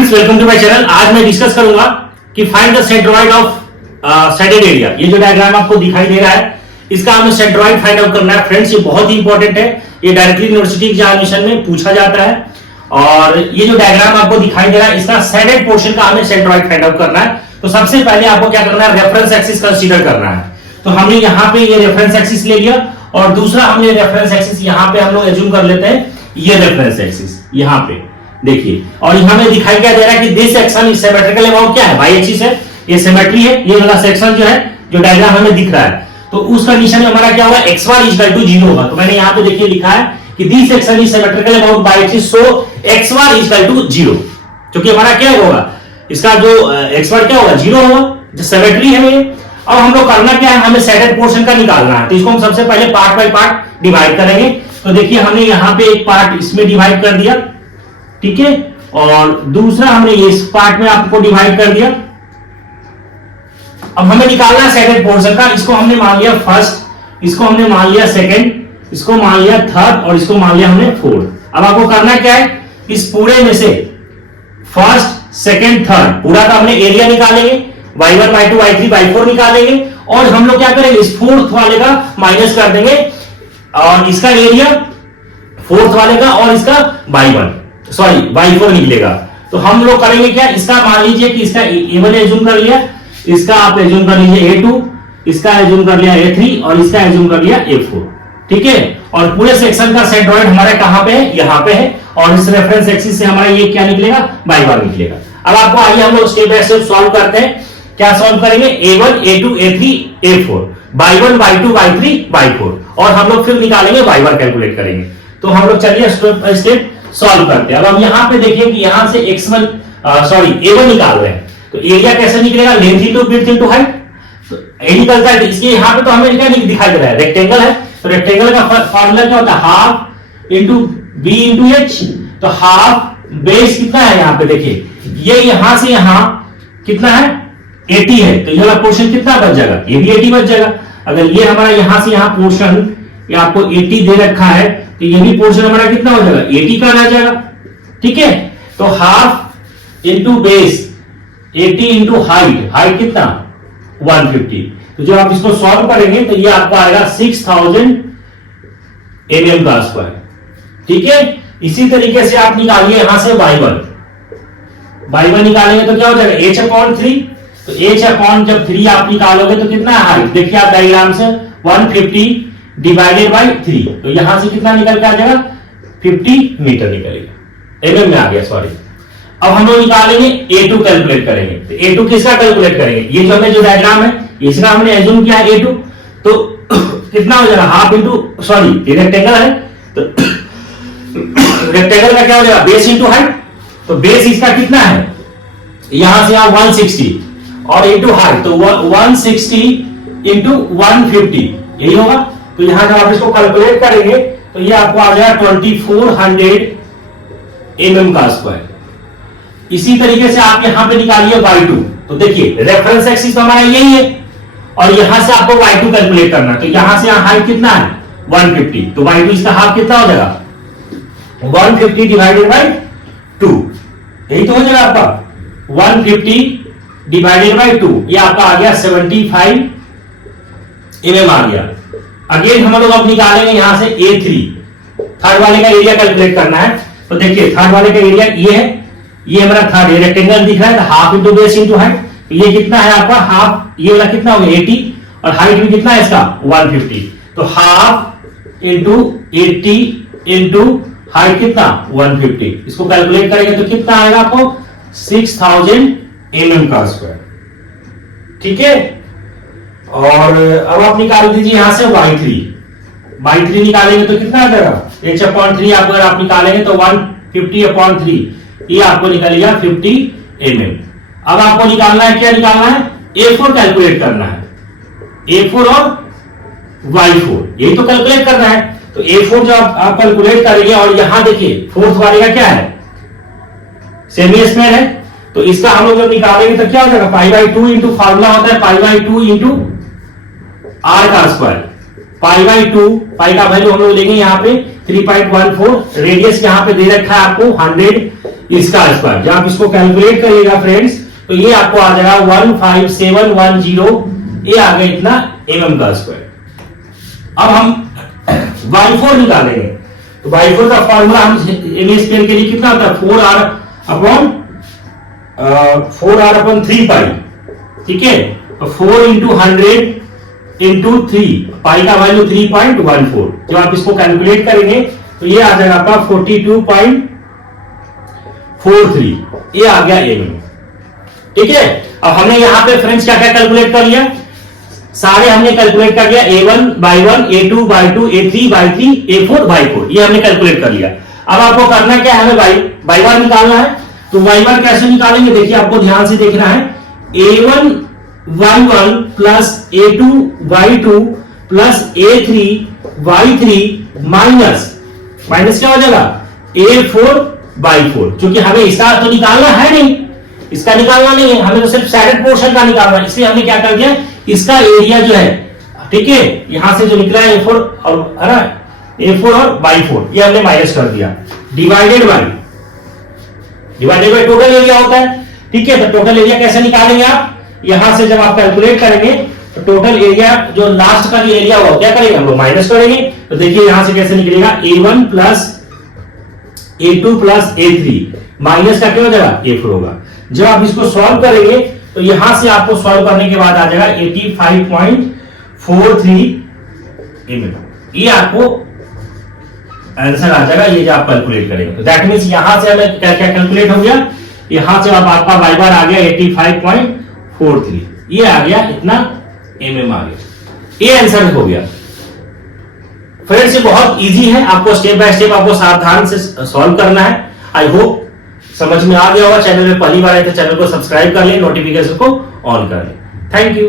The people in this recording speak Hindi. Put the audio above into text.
Friends, welcome to my channel. आज मैं डिस्कस करूंगा कि find the centroid of shaded area. ये जो डायग्राम आपको दिखाई दे रहा है, इसका हमें सेंट्रोइड फाइंड आउट करना है। फ्रेंड्स, ये बहुत ही इंपॉर्टेंट है। ये डायरेक्टली यूनिवर्सिटी एग्जामिनेशन में पूछा जाता है। और ये जो डायग्राम आपको दिखाई दे रहा है, इसका शेडेड पोर्शन का हमें सेंट्रोइड फाइंड आउट करना है। तो सबसे पहले आपको क्या करना है, रेफरेंस एक्सिस कंसीडर करना है। तो हमने यहाँ पे ये रेफरेंस एक्सिस ले लिया और दूसरा हमने रेफरेंस एक्सिस यहाँ पे हम लोग एज्यूम कर लेते हैं, ये रेफरेंस एक्सिस यहाँ पे देखिए। और यहां में दिखाई क्या दे रहा है कि this section is symmetrical about क्या है, वाई एक्सिस है, ये सिमेट्री है। ये वाला सेक्शन जो है, जो डायग्राम हमें दिख रहा है, तो उस कंडीशन में हमारा क्या होगा, x1 इक्वल टू 0 होगा। तो मैंने यहां पे देखिए लिखा है कि this section is symmetrical about Y axis, so x1 equal to 0। क्योंकि हमारा क्या होगा, इसका जो x1 क्या होगा, 0 होगा, जो सिमेट्री है ये। अब हम लोग करना क्या है, हमें शेडेड पोर्शन का निकालना है। तो इसको हम सबसे पहले पार्ट बाय पार्ट डिवाइड करेंगे। तो देखिए हमने यहां पे एक पार्ट इसमें डिवाइड कर दिया, ठीक है, और दूसरा हमने इस पार्ट में आपको डिवाइड कर दिया। अब हमें निकालना है शेडेड पोर्शन का। इसको हमने मान लिया फर्स्ट, इसको हमने मान लिया सेकंड, इसको मान लिया थर्ड और इसको मान लिया हमने फोर्थ। अब आपको करना क्या है, इस पूरे में से फर्स्ट सेकंड थर्ड पूरा का हमने एरिया निकालेंगे, y1 y2 y3 y4 निकालेंगे। और हम लोग क्या करेंगे, इस फोर्थ वाले का माइनस कर देंगे और इसका एरिया फोर्थ वाले का और इसका y4 निकलेगा। तो हम लोग करेंगे क्या, इसका मान लीजिए कि इसका A1 एज्यूम कर लिया, इसका आप एज्यूम कर लीजिए A2, इसका एज्यूम कर लिया A3 और इसका एज्यूम कर लिया A4, ठीक है। और पूरे सेक्शन का सेंट्रोइड हमारे कहां पे है, यहां पे है। और इस रेफरेंस एक्सिस से हमारा ये क्या निकलेगा, y1 निकलेगा। अब आपको आइए हम लोग स्टेप बाय स्टेप सॉल्व करते हैं। क्या सॉल्व करेंगे, A1 A2 A3 A4, y1 y2 y3 y4, और हम लोग फिर निकालेंगे y1 कैलकुलेट करेंगे। तो हम लोग चलिए स्टेप बाय स्टेप सॉल्व करते हैं। अब हम यहां पे देखिए कि यहां से x1 A1 निकाल रहे हैं, तो एरिया कैसे निकलेगा, length into width into height. तो ए निकलता है, इसके यहां पे तो हमें क्या दिखाई दे रहा है, रेक्टेंगल है। तो रेक्टेंगल का फार्मूला क्या होता है, half into B into H. तो हाफ बेस कितना है, यहां पे देखिए ये यहां से यहां कितना है, 80 है। तो ये वाला पोर्शन कितना बच जाएगा, ये भी 80 बच जाएगा। अगर ये हमारा यहां से यहां पोर्शन ये आपको 80 दे रखा है, तो ये भी पोर्शन हमारा कितना हो जाएगा, 80 का रह जाएगा, ठीक है। तो half into base 80 into height कितना 150। तो जब आप इसको सॉल्व करेंगे तो ये आपको आएगा 6000 mm का स्क्वायर, ठीक है। इसी तरीके से आप निकालिए यहां से y1 निकालेंगे तो क्या हो जाएगा, h/3। तो h/3 जब 3 आप निकालोगे तो कितना है हाइट, देखिए आप डायग्राम से 150 डिवाइडेड बाई 3। तो यहां से कितना निकल के आ जाएगा, 50 मीटर निकलेगा, एमएम में आ गया, सॉरी। अब हम लोग निकालेंगे A2 कैलकुलेट करेंगे। तो A2 किसका कैलकुलेट करेंगे, ये जो हमें जो डायग्राम है इसका हमने एज्यूम किया है A2। तो कितना हो जाएगा, हाफ इंटू सॉरी ये रेक्टेंगल है, तो रेक्टेंगल का क्या हो जाएगा, बेस इंटू हाइट। तो बेस इसका कितना है, यहां से यहां 160 और इंटू हाइट, तो 160 इंटू 150 यही होगा। तो यहां जब आप इसको कैलकुलेट करेंगे तो ये आपको आ जाएगा 2400 mm का स्क्वायर। इसी तरीके से आप यहां पे निकालिए y2। तो देखिए रेफरेंस एक्सिस तो हमारा यही है और यहां से आपको y2 कैलकुलेट करना। तो यहां से यहां हाइट कितना है 150, तो y2 इसका हाफ कितना हो जाएगा, 150 डिवाइडेड बाई 2, यही तो हो जाएगा आपका 150 डिवाइडेड बाई 2। ये आपका आ गया 75 mm आ गया। अगेन हम लोग अब निकालेंगे यहां से A3, थर्ड वाले का एरिया कैलकुलेट करना है। तो देखिए थर्ड वाले का एरिया ये है, ये हमारा थर्ड रेक्टेंगल दिख रहा है, तो half into base into height. तो ये कितना है आपका हाफ, ये वाला कितना हो गया 80 और हाइट भी कितना है इसका 150। तो हाफ इंटू 80 इंटू हाइट कितना 150। इसको कैलकुलेट करेंगे तो कितना आएगा आपको 6000 mm का स्क्वायर, ठीक है। और अब आप निकाल दीजिए यहां से y3 निकालेंगे तो कितना आ जाएगा, h/3 अगर आप निकालेंगे तो 150/3, ये आपको निकलेगा 50 mm। अब आपको निकालना है, क्या निकालना है, A4 कैलकुलेट करना है, A4 और y4 यही तो कैलकुलेट करना है। तो A4 जो आप कैलकुलेट करेंगे और यहां देखिए फोर्थ वाले का क्या है, सेमी स्क्वायर है। तो इसका हम लोग जब निकालेंगे तो क्या हो जाएगा, π/2 इंटू फार्मूला होता है π/2 इंटू r का स्क्वायर। π/2 का वैल्यू हम लोग लेंगे यहाँ पे 3.14, रेडियस यहाँ पे दे रखा है आपको 100 इसका स्क्वायर। जब आप इसको कैलकुलेट करिएगा फ्रेंड्स तो ये आपको आ जाएगा 15710, ये आ गया इतना mm का स्क्वायर। अब हम y4 निकालेंगे तो y4 का फॉर्मूला हम m स्क्वायर के लिए कितना होता है 4r अपॉन 3 पाई, ठीक है। तो 4 इंटू 100 इंटू 3, पाई का वैल्यू 3.14। जब आप इसको कैलकुलेट करेंगे तो ये आ जाएगा आपका 42.43, ये आ गया mm, ठीक है। अब हमने यहां पे फ्रेंड्स क्या क्या कैलकुलेट कर लिया, सारे हमने कैलकुलेट कर लिया, a1 by 1, a2 by 2, a3 by 3, a4 by 4, ये हमने कैलकुलेट कर लिया। अब आपको करना क्या है, हमें y1 निकालना है। तो y1 कैसे निकालेंगे, देखिए आपको ध्यान से देखना है, a1 y1 plus a2 y2 plus a3 y3 minus क्या हो जाएगा a4 by 4, क्योंकि हमें इसका तो निकालना है नहीं, इसका निकालना नहीं है, हमें तो सिर्फ सैडेड पोर्शन का निकालना है। इसलिए हमने क्या कर दिया, इसका एरिया जो है, ठीक है, यहां से जो निकला है A4 और A4 और बाई 4, ये हमने माइनस कर दिया, डिवाइडेड बाय टोटल एरिया होता है, ठीक है। तो टोटल एरिया कैसे निकालेंगे आप, यहां से जब आप कैलकुलेट करेंगे तो टोटल एरिया जो लास्ट का जो एरिया होगा क्या करेंगे हम लोग माइनस करेंगे। तो देखिए यहां से कैसे निकलेगा, A1 plus A2 plus A3 minus का क्या हो जाएगा A4 होगा। जब आप इसको सॉल्व करेंगे तो यहां से आपको सॉल्व करने के बाद आ जाएगा 85.43 mm, ये आपको आंसर आ जाएगा, ये जो आप कैलकुलेट करेंगे। तो दैट मींस यहां से हमें क्या क्या कैलकुलेट हो गया, यहां से अब आपका y बार आ गया 85.43, ये आ गया इतना mm आ गया, ये आंसर हो गया। फ्रेंड्स ये बहुत इजी है, आपको स्टेप बाय स्टेप आपको सावधान से सॉल्व करना है। आई होप समझ में आ गया होगा। चैनल में पहली बार आए तो चैनल को सब्सक्राइब कर लें, नोटिफिकेशन को ऑन कर लें। Thank you.